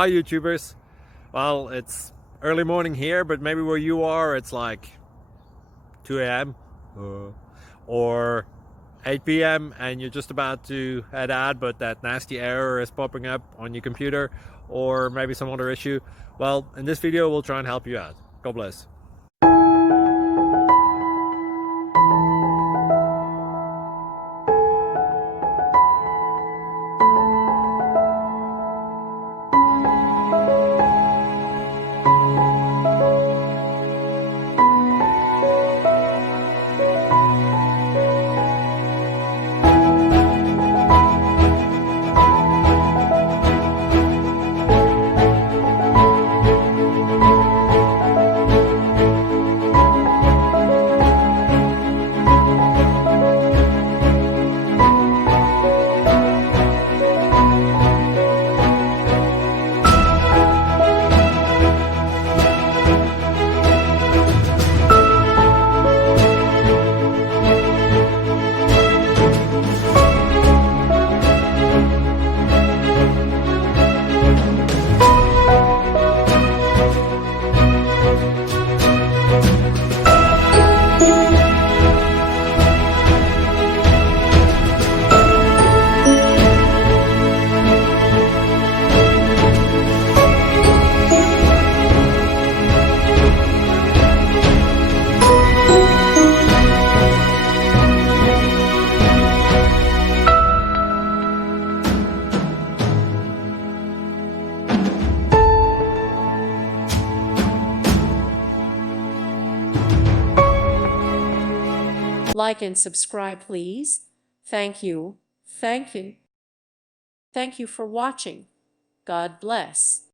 Hi YouTubers. Well, it's early morning here, but maybe where you are it's like 2 a.m. or 8 p.m. and you're just about to head out, but that nasty error is popping up on your computer, or maybe some other issue. Well, in this video we'll try and help you out. God bless. Like and subscribe, please. Thank you. Thank you. Thank you for watching. God bless.